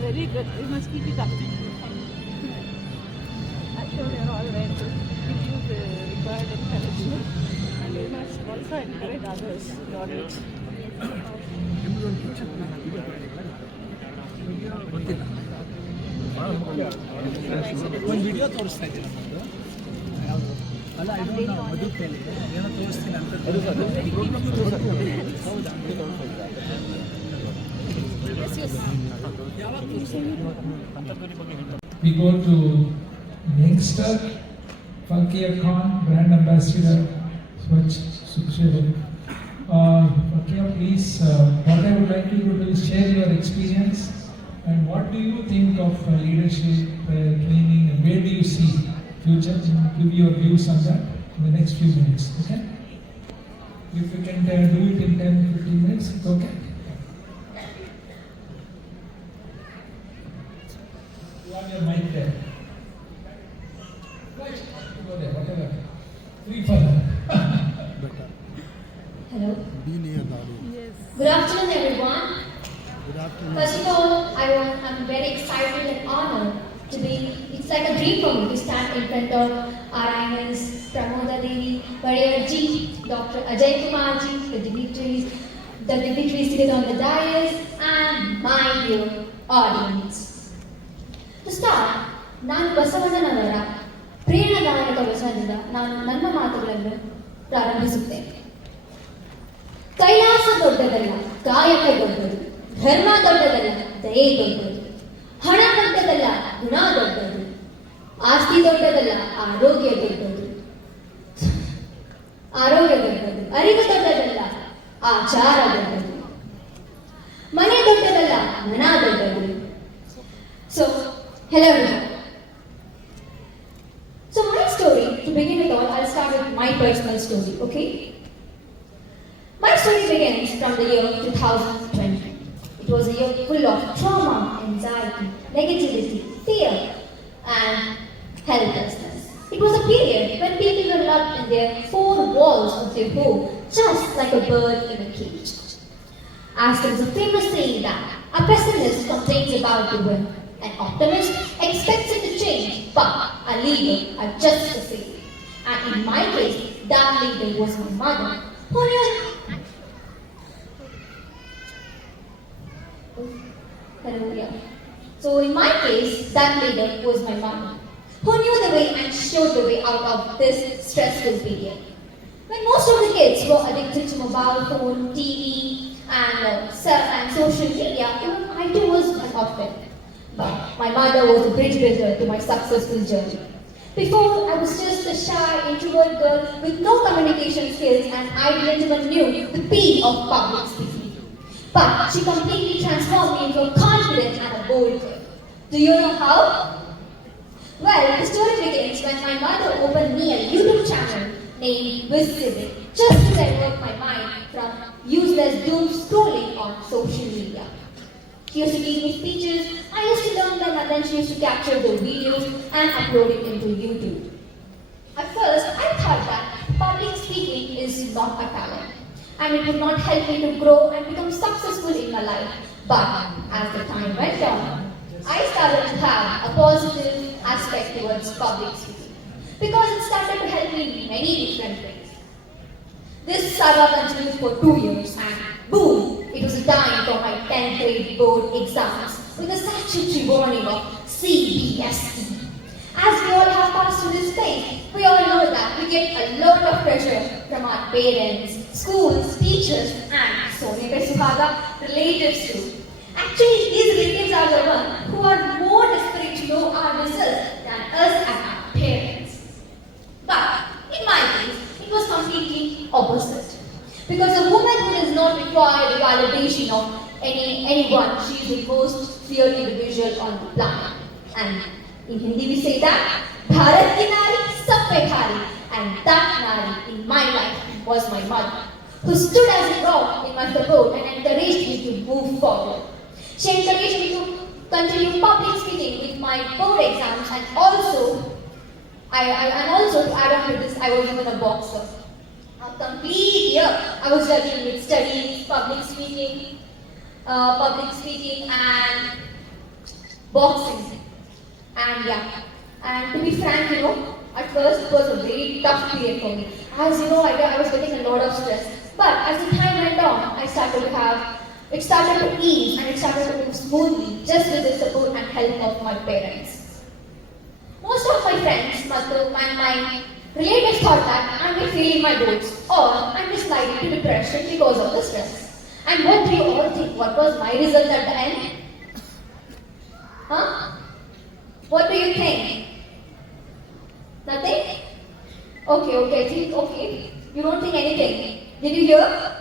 Very good. You must keep it up. I'm sure you're all right to give you the required encouragement. And you must also encourage others your age. ಒಂದು video ತೋರಿಸ್ತಾ ಇದ್ದೀನಿ ಯಾವುದು ಅಲ್ಲ I don't know ಮಧು ಕೇಳಿ ಏನೋ ತೋರಿಸ್ತೀನಿ ಅಂತ ಹೌದಾ We go to youngster falkiakhan, brand ambassador Swachh Sukhshev. Falkia, please, what I would like you to do is share your experience and what do you think of leadership training and where do you see future? Give your views on that in the next few minutes. Okay? If you can do it in 10-15 minutes, it's okay. You have your mic there. Right, you go there, whatever. Free for that. Hello. Yes. Good afternoon, everyone. Good afternoon First of all, I'm very excited and honored to be. It's like a dream for me to stand in front of our Highness Pramoda Devi, Warrior Ji, Dr. Ajay Kumar Ji, the dignitaries seated on the dais, and my dear audience. To start, ನಾನು ಬಸವಣ್ಣನವರ ಪ್ರೇರಣಾದಾಯಕ ವಚನದಿಂದ ನಾನು ನನ್ನ ಮಾತುಗಳನ್ನು ಪ್ರಾರಂಭಿಸುತ್ತೇನೆ. ಕೈಲಾಸ ದೊಡ್ಡದಲ್ಲ, ಕಾಯಕ ದೊಡ್ಡದು. ಧರ್ಮ ದೊಡ್ಡದಲ್ಲ, ದಯೆ ದೊಡ್ಡದು. ಹಣ ದೊಡ್ಡದಲ್ಲ, ಗುಣ ದೊಡ್ಡದು. ಆಸ್ತಿ ದೊಡ್ಡದಲ್ಲ, ಆರೋಗ್ಯ ದೊಡ್ಡದು. ಅರಿವು ದೊಡ್ಡದಲ್ಲ, ಆಚಾರ ದೊಡ್ಡದು. ಮನೆ ದೊಡ್ಡದಲ್ಲ, ಮನ ದೊಡ್ಡದು. So, hello everyone. So my story, to begin with all, I'll start with my personal story, okay? My story begins from the year 2020. It was a year full of trauma, anxiety, negativity, fear, and helplessness. It was a period when people were locked in their four walls of their home, just like a bird in a cage. As there is a famous saying that a pessimist complains about the wind, an optimist expects it to change, but a leader are just the same. And in my case, that leader was my mother, who knew. Hallelujah. So in my case, that leader was my mother, who knew the way and showed the way out of this stressful period. When most of the kids were addicted to mobile phone, TV, and social media, even I too was an orphan. But my mother was a bridge builder to my successful journey. Before, I was just a shy, introvert girl with no communication skills, and I didn't even knew the P of public speaking. But she completely transformed me into a confident and a bold girl. Do you know how? Well, the story begins when my mother opened me a YouTube channel named Visible, just to divert my mind from useless doom scrolling on social media. She used to give me speeches, I used to learn them, and then she used to capture the videos and upload it into YouTube. At first, I thought that public speaking is not a talent, and it would not help me to grow and become successful in my life. But as the time went on, I started to have a positive aspect towards public speaking, because it started to help me in many different ways. This saga continued for 2 years, and boom! It was time for my 10th grade board exams with a statutory warning of CBSE. As we all have passed through this phase, we all know that we get a lot of pressure from our parents, schools, teachers, and relatives too. Actually, these relatives are the ones who are more desperate to know our results than us and our parents. But in my case, it was completely opposite. Because a woman who does not require the validation of anyone, she is the most feared individual on the planet. And in Hindi we say that, Bharat ki nari sab pe khari. And that nari in my life was my mother, who stood as a rock in my support and encouraged me to move forward. She encouraged me to continue public speaking with my board exams, and also to add on to this, I was even a boxer. complete year, I was juggling with studies, public speaking and boxing. And yeah, and to be frank, at first it was a very tough period for me. As you know, I was getting a lot of stress. But as the time went on, it started to ease and it started to move smoothly just with the support and help of my parents. Most of my friends, my relatives thought that I may fail in my boards or I may slide into depression because of the stress. And what do you all think? What was my result at the end? Huh? What do you think? Nothing? Okay. You don't think anything. Did you hear?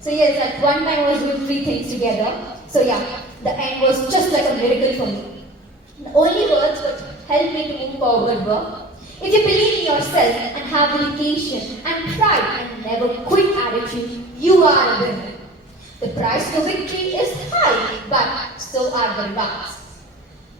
So yes, at one time I was doing three things together. So yeah, the end was just like a miracle for me. The only words which helped me to move forward were, if you believe in yourself and have dedication and pride and never quit attitude, you are a winner. The price for victory is high, but so are the rewards.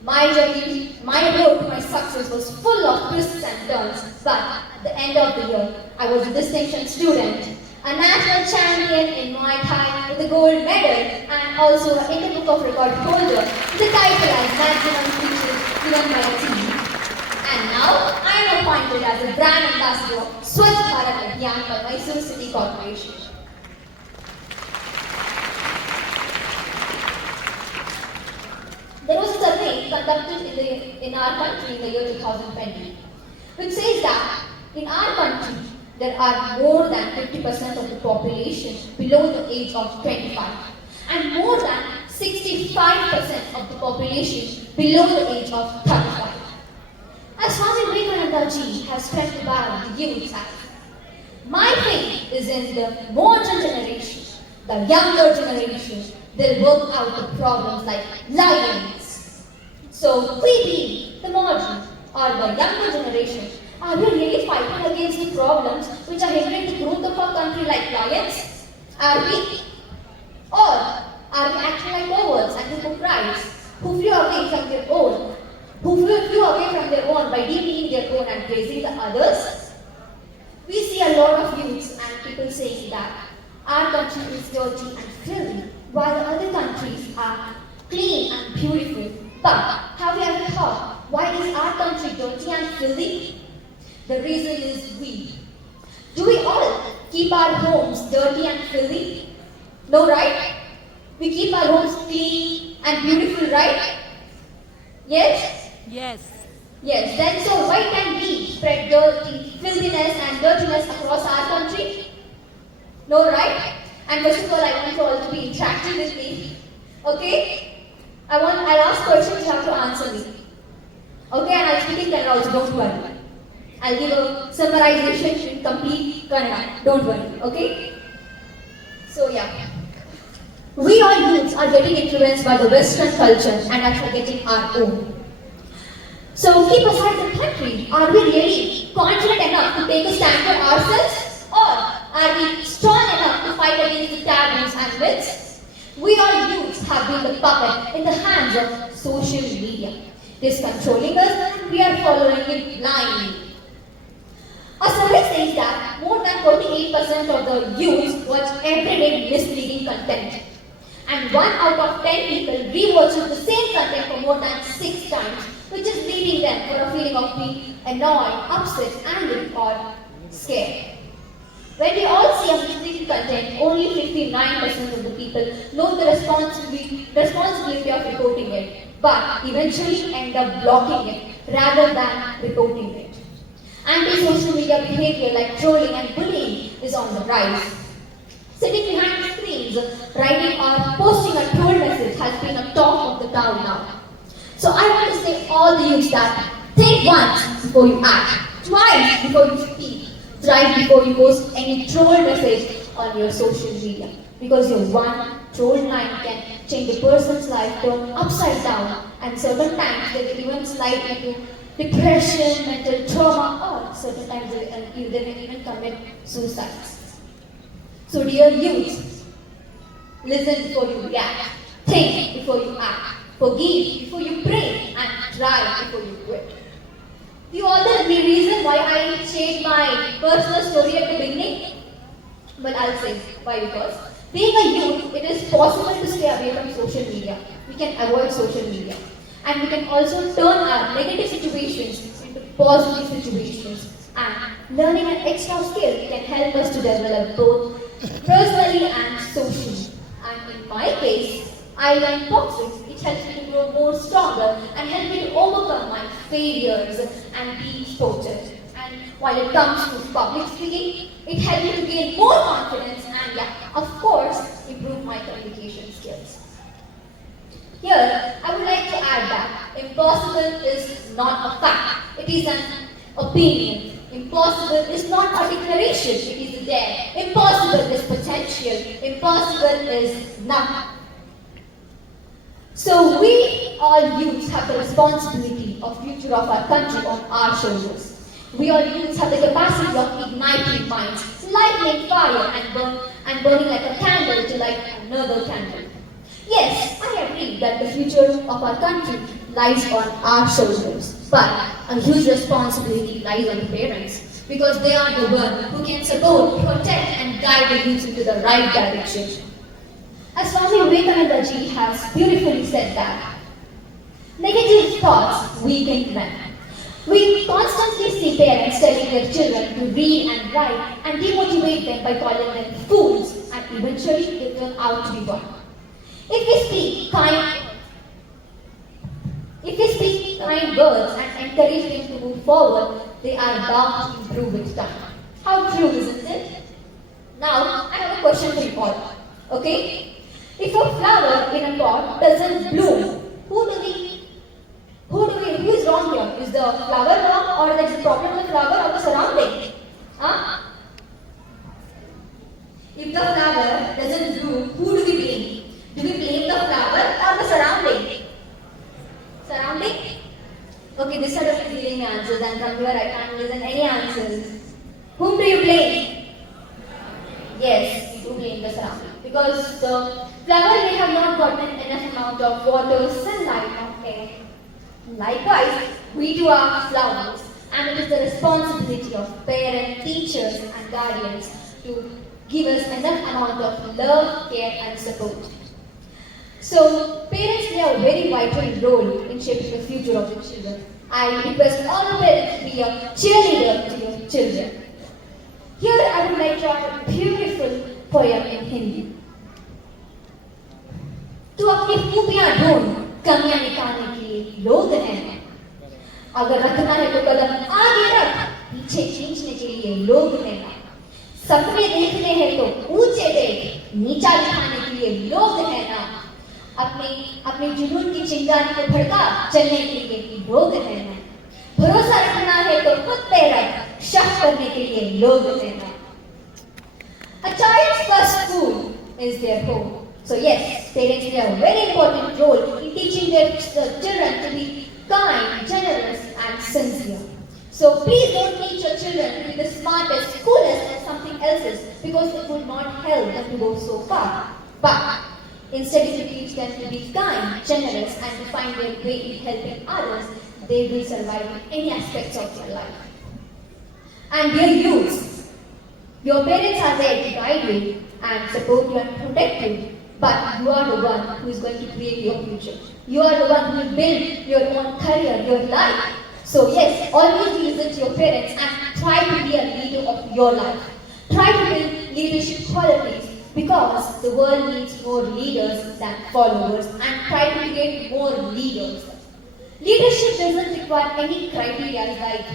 My journey, my road to my success was full of twists and turns, but at the end of the year, I was a distinction student, a national champion in Muay Thai with a gold medal, and also an Indian Book of Record holder with the title as maximum features given by a team. And now, I am appointed as a brand ambassador of Swachh Bharat Abhiyan by Mysore City Corporation. There was a survey conducted in our country in the year 2020, which says that in our country, there are more than 50% of the population below the age of 25, and more than 65% of the population below the age of 35. As Swami Vivekananda ji has stressed about the youth side, my faith is in the modern generation, the younger generation. They'll work out the problems like lions. So we being the modern or the younger generation, are we really fighting against the problems which are hindering the growth of our country like lions? Are we? Or are we acting like cowards and hypocrites who flew away from their own, by demeaning their own and praising the others? We see a lot of youths and people saying that our country is dirty and filthy, while the other countries are clean and beautiful. But have you ever thought, why is our country dirty and filthy? The reason is we. Do we all keep our homes dirty and filthy? No, right? We keep our homes clean and beautiful, right? Yes? Yes. Yes, then so why can we spread dirty, filthiness and dirtiness across our country? No, right? And first of all, I want you all to be interactive with me. Okay? I'll ask questions, you have to answer me. Okay, and I'll speak in Kannada also, don't worry. I'll give a summarization in complete Kannada, don't worry, okay? So yeah. We all youths are getting influenced by the Western culture and are forgetting our own. So keep aside the country, are we really confident enough to take a stand for ourselves? Or are we strong enough to fight against the taboos and myths? We all youths have been the puppet in the hands of social media. It is controlling us and we are following it blindly. A survey says that more than 48% of the youths watch everyday misleading content. And 1 out of 10 people rewatches the same content for more than 6 times, which is leading them for a feeling of being annoyed, upset, angry, or scared. When we all see a misleading content, only 59% of the people know the responsibility of reporting it, but eventually end up blocking it rather than reporting it. Anti-social media behavior like trolling and bullying is on the rise. Sitting behind screens, writing or posting a troll message has been a talk of the town now. So I want to say all the youths that think once before you act, twice before you speak, thrice before you post any troll message on your social media. Because your one troll line can change a person's life turn upside down, and certain times they will even slide into depression, mental trauma, or certain times they may even commit suicides. So dear youth, listen before you react, think before you act, forgive before you pray, and try before you quit. Do you all know the reason why I shared my personal story at the beginning? Well, I'll say why, because being a youth, it is possible to stay away from social media. We can avoid social media. And we can also turn our negative situations into positive situations. And learning an extra skill can help us to develop both personally and socially. And in my case, I learned boxing. It helped me to grow more stronger and helped me to overcome my failures and be sportive. And while it comes to public speaking, it helped me to gain more confidence and, yeah, of course, improve my communication skills. Here, I would like to add that impossible is not a fact. It is an opinion. Impossible is not a declaration. It is there. Impossible is potential. Impossible is nothing. So we all youths have the responsibility of future of our country on our shoulders. We all youths have the capacity of igniting minds, lighting fire and burning like a candle to light another candle. Yes, I agree that the future of our country lies on our shoulders, but a huge responsibility lies on the parents, because they are the one who can support, protect and guide the youth into the right direction. As Swami Vivekananda ji has beautifully said that, negative thoughts weaken men. We constantly see parents telling their children to read and write and demotivate them by calling them fools, and eventually they turn out to be one. If we speak kind words and encourage them to move forward, they are bound to improve with time. How true, isn't it? Now, I have a question for you all. Okay? If a flower in a pot doesn't bloom, who is wrong here? Is the flower wrong, or is the problem the flower or the surrounding? Huh? If the flower doesn't bloom, who do we blame? Do we blame the flower or the surrounding? Surrounding? Okay, this side of is giving me answers, and from here I can't listen any answers. Whom do you blame? Yes, you do blame the surrounding, because the flower may have not gotten enough amount of water, sunlight, or air. Likewise, we too are flowers, and it is the responsibility of parents, teachers, and guardians to give us enough amount of love, care, and support. So, parents play a very vital role in shaping the future of the children. I request all the parents to be a cheerleader to your children. Here, I would like to write a beautiful poem in Hindi. तू अपनी खूबियां ढूंढ, कमियां निकालने के लिए लोग हैं। अगर रखना है तो कदम आगे रख, पीछे खींचने के लिए लोग हैं। सपने देखने हैं तो ऊंचे देख, नीचा दिखाने के लिए लोग हैं ना। अपने जुनून की चिंगारी को भड़का, चलने के लिए लोग हैं ना। भरोसा रखना है तो खुद पे रख, शक करने के लिए लोग हैं ना। A child's first school is their home. So yes, parents play a very important role in teaching their children to be kind, generous and sincere. So please don't teach your children to be the smartest, coolest or something else's, because it would not help them to go so far. But instead, if you teach them to be kind, generous and to find their way in helping others, they will survive in any aspects of their life. And dear youths, your parents are there to guide you and support you and protect you. But you are the one who is going to create your future. You are the one who will build your own career, your life. So yes, always listen to your parents and try to be a leader of your life. Try to build leadership qualities, because the world needs more leaders than followers, and try to create more leaders. Leadership doesn't require any criteria like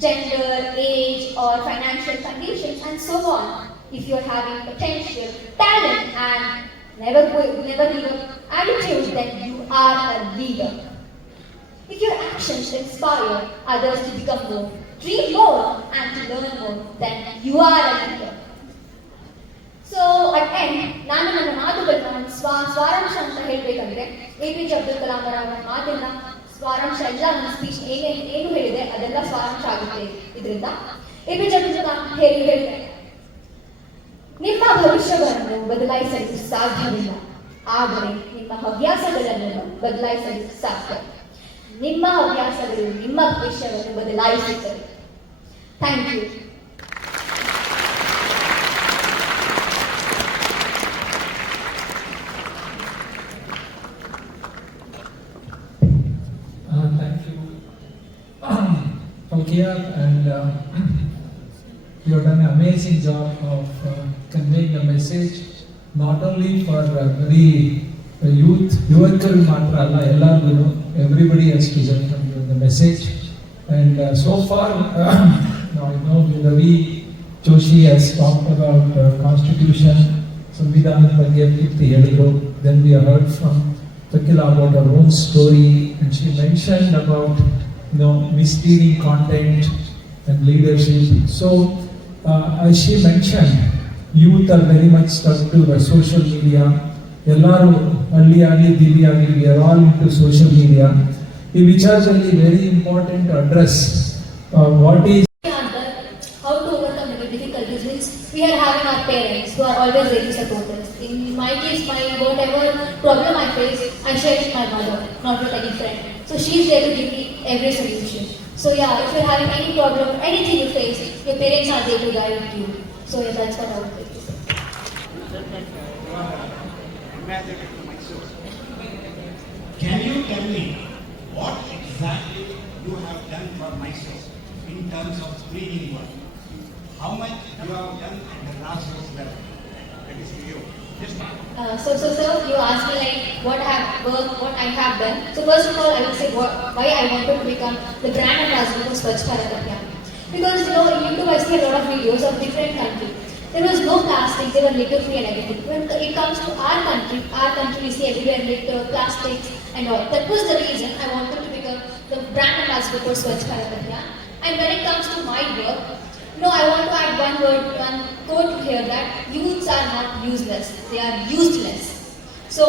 gender, age or financial conditions and so on. If you're having potential, talent and never give up attitude, then you are a leader. If your actions inspire others to become more, dream more and to learn more, then you are a leader. So at end, ನಾನು ನನ್ನ ಮಾತುಗಳನ್ನ ಸ್ವಾರಂಶ ಅಂತ ಹೇಳಬೇಕಂದ್ರೆ APJ Abdul Kalam ಅವರ ಮಾತಿನ ಸ್ವಾರಂಶ ಎಲ್ಲ ನನ್ನ speech ಏನು ಹೇಳಿದೆ ಅದೆಲ್ಲ ಸ್ವಾರಂಶ ಆಗುತ್ತೆ ಇದರಿಂದ. APJ ಅಬ್ದುಲ್ ಕಲಾಂ ಹೇಳಿದೆ, ನಿಮ್ಮ ಭವಿಷ್ಯವನ್ನು ಬದಲಾಯಿಸಲು ಸಾಧ್ಯವಿಲ್ಲ, ಆದರೆ ನಿಮ್ಮ ಹವ್ಯಾಸಗಳನ್ನು ಬದಲಾಯಿಸಲು ಸಾಧ್ಯ. ನಿಮ್ಮ ಹವ್ಯಾಸಗಳು ನಿಮ್ಮ ಭವಿಷ್ಯವನ್ನು ಬದಲಾಯಿಸುತ್ತವೆ. Thank you. here, and you have done an amazing job of conveying the message, not only for very youth, ಯುವಕರು ಮಾತ್ರ ಅಲ್ಲ, ಎಲ್ಲರಿಗೂ, everybody has to welcome you the message. And so far, now I know Ravi Joshi has talked about constitution, ಸಂವಿಧಾನದ ಬಗ್ಗೆ ಪೂರ್ತಿ ಹೇಳಿದ್ರು. Then we heard from Takila about her own story, and she mentioned about misleading content and leadership. So as she mentioned, youth are very much stuck to the social media. ಎಲ್ಲರೂ ಹಳ್ಳಿ ಆಗಲಿ ದಿಲ್ಲಿ ಆಗಲಿ, we are all into social media. ಈ ವಿಚಾರದಲ್ಲಿ very important address what is how to overcome the difficulties means we are having our parents who are always ready to support us. In my case, my whatever problem I face, I share with my mother, not with any friend. So she is there to give me every solution. So yeah, if you're having any problem, anything you face, your parents are there to guide you. So yeah, that's what I would say. Can you tell me what exactly you have done for Mysore in terms of screening work? How much you have done at the grassroots level? That is for you. Just So you asked me like what I have done. So first of all, I will say why I wanted to become the brand ambassador for Swachh Bharat Abhiyan. Because in YouTube I see a lot of videos of different countries. There was no plastic, they were litter free and everything. When it comes to our country we see everywhere litter, plastics and all. That was the reason I wanted to become the brand ambassador for Swachh Bharat Abhiyan. And when it comes to my work, I want to add one quote here, that youths are not useless, they are useless. So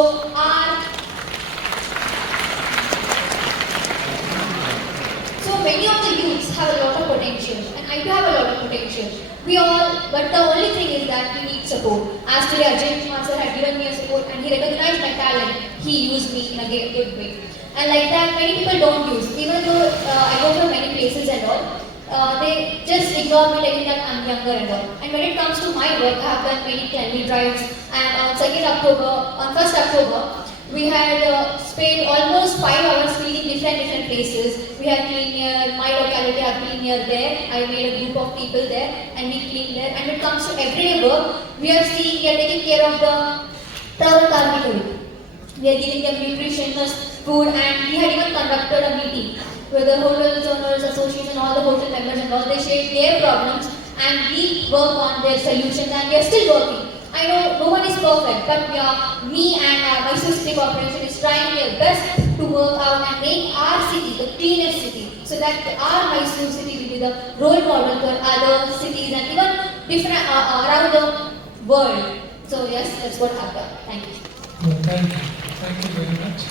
many of the youths have a lot of potential, and I do have a lot of potential. But the only thing is that we need support. As today Ajay Kumar sir had given me a support and he recognized my talent, he used me in a good way. And like that, many people don't use. Even though I go from many places and all, they just ignore me, telling that I'm younger and all. And when it comes to my work, I have done many cleanly drives. And on 1st October, we had spent almost 5 hours cleaning different places. We had cleaned near my locality, I cleaned near there. I made a group of people there and we cleaned there. And when it comes to everyday work, we are taking care of the travel carnival. We are giving them nutritious food, and we had even conducted a meeting where the Hotels Owners Association, all the hotel members and all, they shared their problems and we work on their solutions, and we are still working. I know no one is perfect, but me and Mysore City Corporation is trying their best to work out and make our city the cleanest city, so that our Mysore city will be the role model for other cities and even different around the world. So yes, that's what I've done. Thank you. Thank you very much.